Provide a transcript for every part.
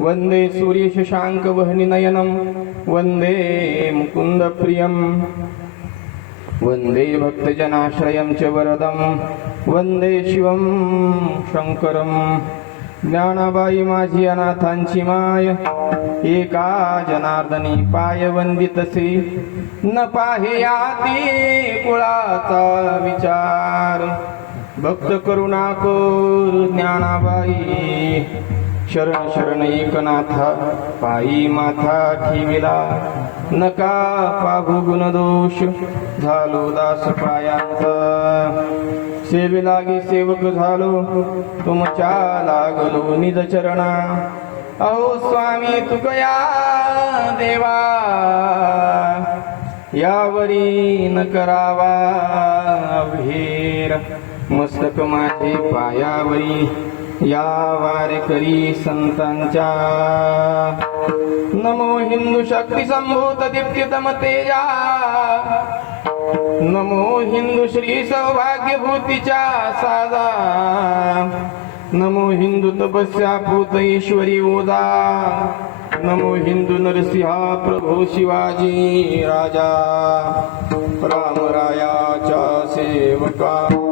वन्दे सूर्यशशाङ्कवहनिनयनं वन्दे मुकुन्दप्रियं वन्दे भक्तजनाश्रयं च वरदं वन्दे शिवं शङ्करम्। ज्ञानाबाई माझी अनाथांची माय एका जनार्दनी पाय वंदितसे न पाहे आती कुळाचा विचार। भक्त करुणाकोर ज्ञानाबाई। शरण शरण एकनाथा पायी माथा ठेविला. नका पाहू गुणदोष झालो दास पायांचा. सेवे लागी सेवक झालो तुमच्या लागलो निज चरणा. अहो स्वामी तुकया देवा यावरी न करावा भेर मस्तक माझे पायावरी या वारकरी संतांच्या. नमो हिंदू शक्ती संभूत दीप्तितम तेजा. नमो हिंदू श्री सौभाग्यभूतीच्या साजा. नमो हिंदू तपस्या भूत ईश्वरी ओदा नमो हिंदू नरसिंहा प्रभू शिवाजी राजा. राम रायाच्या सेवका.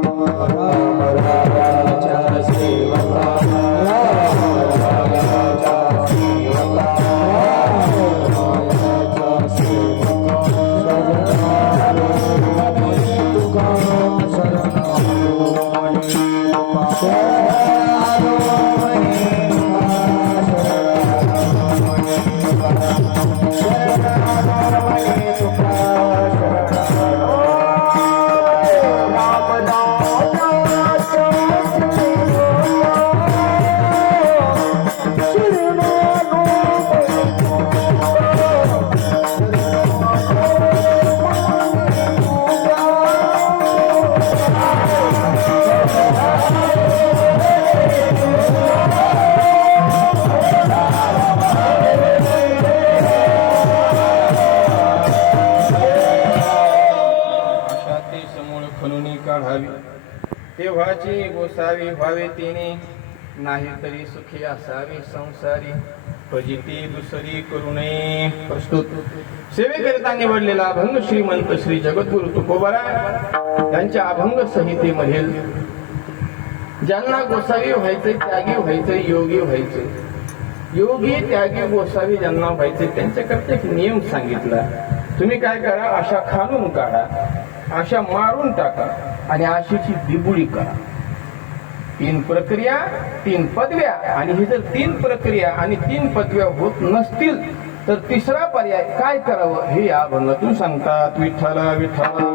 खणुनी तेव्हाची गोसावी व्हावे तिने. नाही तरी सुखी असावी संसारी. फजिती दुसरी करू नये. प्रस्तुत. सेवेकरिता निवडलेला अभंग श्रीमंत श्री जगद्गुरु तुकोबरा यांच्या अभंग संहितेमधील ज्यांना गोसावी व्हायचे त्यागी व्हायचे योगी व्हायचे. योगी त्यागी गोसावी ज्यांना व्हायचे त्यांच्याकरता एक नियम सांगितला. तुम्ही काय करा अशा खाणून काढा. अशा मारून टाका आणि आशेची दिबुडी करा. तीन प्रक्रिया तीन पदव्या. आणि ही जर तीन प्रक्रिया आणि तीन पदव्या होत नसतील तर तिसरा पर्याय काय करावं हे या अभंगातून सांगतात. विठ्ठला विठ्ठला.